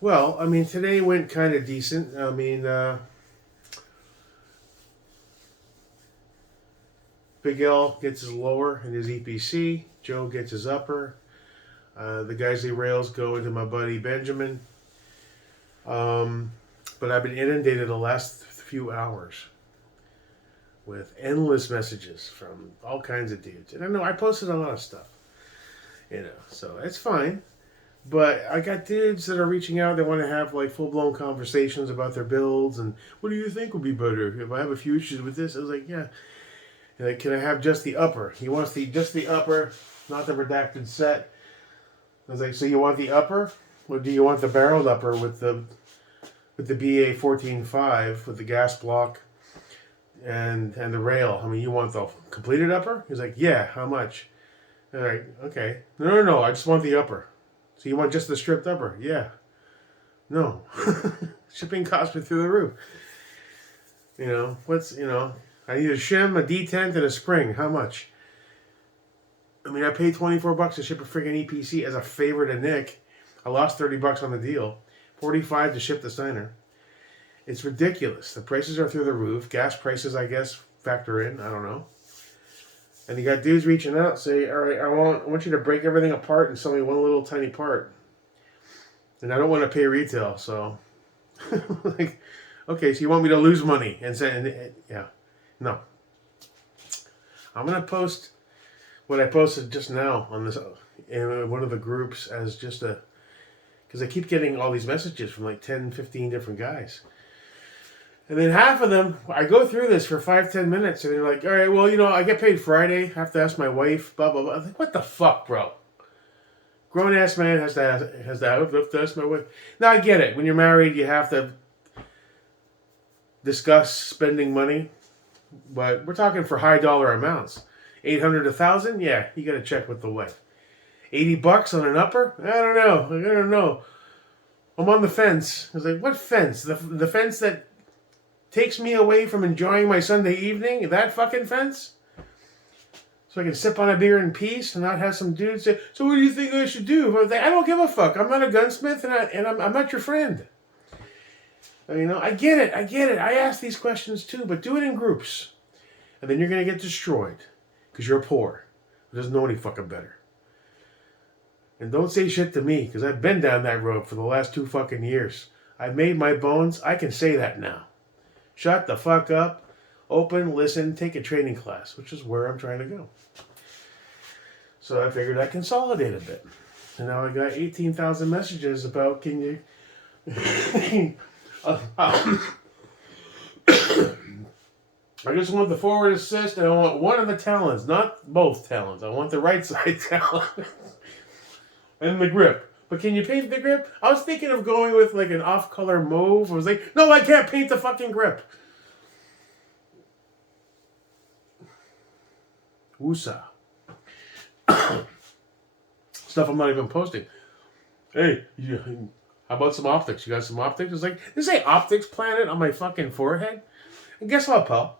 Well, I mean, today went kind of decent. I mean, Big L gets his lower in his EPC. Joe gets his upper. The Geisley rails go into my buddy Benjamin. Um, but I've been inundated the last few hours with endless messages from all kinds of dudes. And I know I posted a lot of stuff, so it's fine. But I got dudes that are reaching out. They want to have like full blown conversations about their builds and what do you think would be better if I have a few issues with this. I was like, yeah. Like, can I have just the upper? He wants just the upper, not the redacted set. I was like, so you want the upper, or do you want the barreled upper with the BA 14.5 with the gas block and the rail? I mean, you want the completed upper? He's like, yeah. How much? All right, okay. No. I just want the upper. So you want just the stripped upper? Yeah. No. Shipping costs me through the roof. I need a shim, a detent, and a spring. How much? I mean, I paid $24 to ship a friggin' EPC as a favor to Nick. I lost $30 on the deal. $45 to ship the Steiner. It's ridiculous. The prices are through the roof. Gas prices, I guess, factor in. I don't know. And you got dudes reaching out, say, all right, I want you to break everything apart and sell me one little tiny part. And I don't want to pay retail, so like, okay, so you want me to lose money and say, yeah, no. I'm gonna post what I posted just now on this in one of the groups as just a because I keep getting all these messages from like 10, 15 different guys. And then half of them, I go through this for 5, 10 minutes, and they're like, all right, well, I get paid Friday. I have to ask my wife, blah, blah, blah. I'm like, what the fuck, bro? Grown ass man has to ask my wife. Now, I get it. When you're married, you have to discuss spending money. But we're talking for high dollar amounts. 800, 1,000? Yeah, you got to check with the wife. $80 on an upper? I don't know. I'm on the fence. I was like, what fence? The fence that takes me away from enjoying my Sunday evening? That fucking fence? So I can sip on a beer in peace and not have some dude say, so what do you think I should do? I don't give a fuck. I'm not a gunsmith and I'm not your friend. I get it. I ask these questions too, but do it in groups. And then you're going to get destroyed because you're poor. Who doesn't know any fucking better. And don't say shit to me because I've been down that road for the last 2 fucking years. I've made my bones. I can say that now. Shut the fuck up. Open, listen, take a training class, which is where I'm trying to go. So I figured I'd consolidate a bit. And now I got 18,000 messages about can you... I just want the forward assist and I want one of the talons, not both talons. I want the right side talon. And the grip. But can you paint the grip? I was thinking of going with like an off-color mauve. I was like, no, I can't paint the fucking grip. Woosah. Stuff I'm not even posting. Hey, how about some optics? You got some optics? It's like, this ain't optics planet on my fucking forehead. And guess what, pal?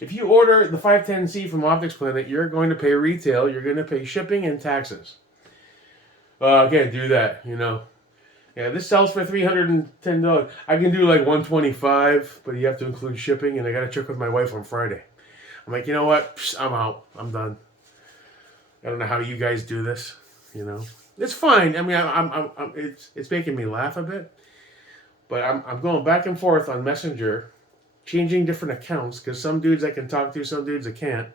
If you order the 510C from Optics Planet, you're going to pay retail, you're going to pay shipping and taxes. I can't do that, Yeah, this sells for $310. I can do like $125, but you have to include shipping, and I got to check with my wife on Friday. I'm like, you know what? Psh, I'm out. I'm done. I don't know how you guys do this. It's fine. I mean, it's making me laugh a bit, but I'm going back and forth on Messenger, changing different accounts because some dudes I can talk to, some dudes I can't.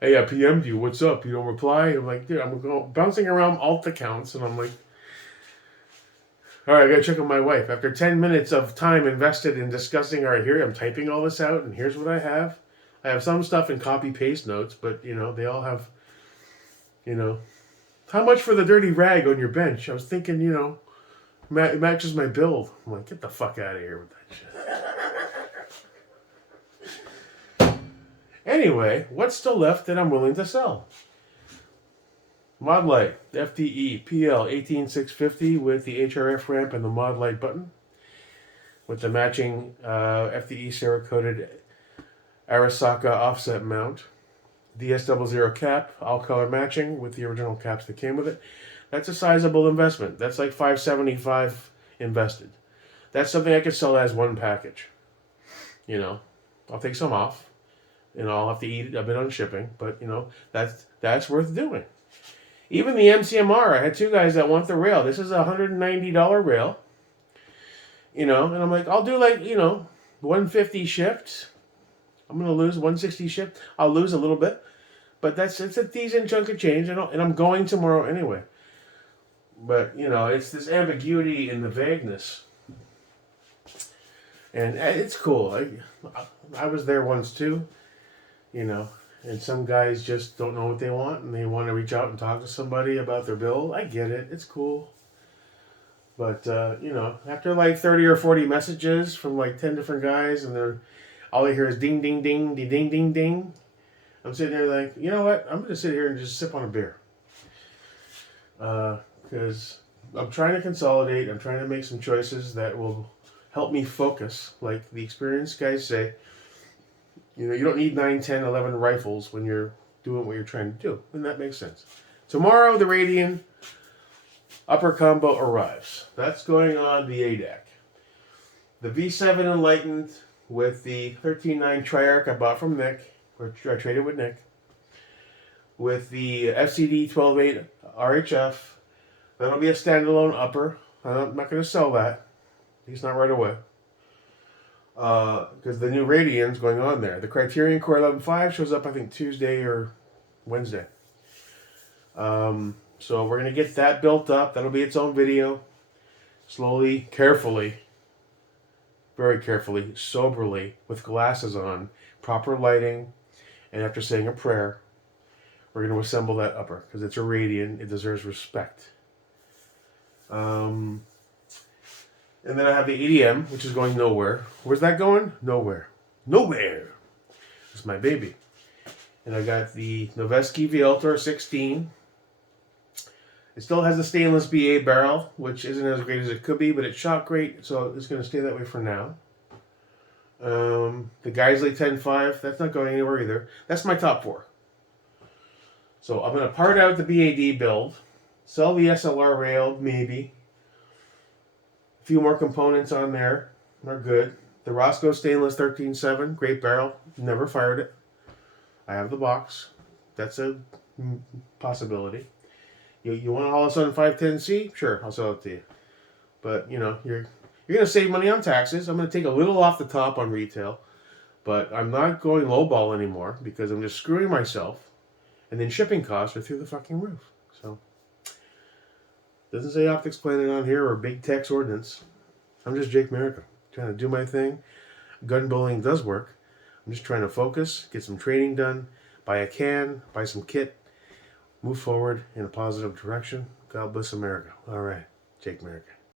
Hey, I PM'd you. What's up? You don't reply. I'm like, dude, I'm bouncing around alt accounts, and I'm like, all right, I gotta check with my wife. After 10 minutes of time invested in discussing, all right, here I'm typing all this out, and here's what I have. I have some stuff in copy paste notes, but they all have, how much for the dirty rag on your bench? I was thinking, it matches my build. I'm like, get the fuck out of here with that shit. Anyway, what's still left that I'm willing to sell? Mod Light, FDE, PL 18650 with the HRF ramp and the Mod Light button. With the matching FDE Cerakoted Arasaka offset mount. DS00 cap, all color matching with the original caps that came with it. That's a sizable investment. That's like $575 invested. That's something I could sell as one package. You know, I'll take some off, and I'll have to eat a bit on shipping. But you know, that's worth doing. Even the MCMR, I had two guys that want the rail. This is a $190 rail. You know, and I'm like, I'll do like, you know, 150 shipped. I'm gonna lose 160 shipped. I'll lose a little bit, but it's a decent chunk of change, and I'm going tomorrow anyway. But you know, it's this ambiguity in the vagueness, and it's cool. I was there once too, you know, and some guys just don't know what they want, and they want to reach out and talk to somebody about their bill. I get it. It's cool. But, you know, after like 30 or 40 messages from like 10 different guys, and all I hear is ding, ding, ding, ding, ding, ding, ding. I'm sitting there like, you know what? I'm going to sit here and just sip on a beer. Because I'm trying to consolidate. I'm trying to make some choices that will help me focus. Like the experienced guys say, you know, you don't need 9, 10, 11 rifles when you're doing what you're trying to do. And that makes sense. Tomorrow, the Radian upper combo arrives. That's going on the ADAC. The V7 Enlightened with the 13.9 Triarch I bought from Nick, or I traded with Nick, with the FCD 12.8 RHF. That'll be a standalone upper. I'm not going to sell that. At least not right away. Because the new Radian's going on there. The Criterion Core 11.5 shows up, I think, Tuesday or Wednesday. So we're going to get that built up. That'll be its own video. Slowly, carefully, very carefully, soberly, with glasses on, proper lighting, and after saying a prayer, we're going to assemble that upper. Because it's a Radian. It deserves respect. And then I have the EDM, which is going nowhere. Where's that going? Nowhere. Nowhere. It's my baby. And I got the Noveske Vialtor 16. It still has a stainless BA barrel, which isn't as great as it could be, but it shot great, so it's going to stay that way for now. The Geisley 10.5, that's not going anywhere either. That's my top 4. So I'm going to part out the BAD build, sell the SLR rail, maybe. A few more components on there are good. The Roscoe stainless 13.7, great barrel, never fired it. I have the box. That's a possibility. You want to haul us on 510C? Sure, I'll sell it to you. But, you know, you're going to save money on taxes. I'm going to take a little off the top on retail. But I'm not going lowball anymore because I'm just screwing myself. And then shipping costs are through the fucking roof. So, doesn't say Optics Planet on here or Big Tech's Ordnance. I'm just Jake Merica, trying to do my thing. Gun bullying does work. I'm just trying to focus, get some training done, buy a can, buy some kit, move forward in a positive direction. God bless America. All right, Jake Merica.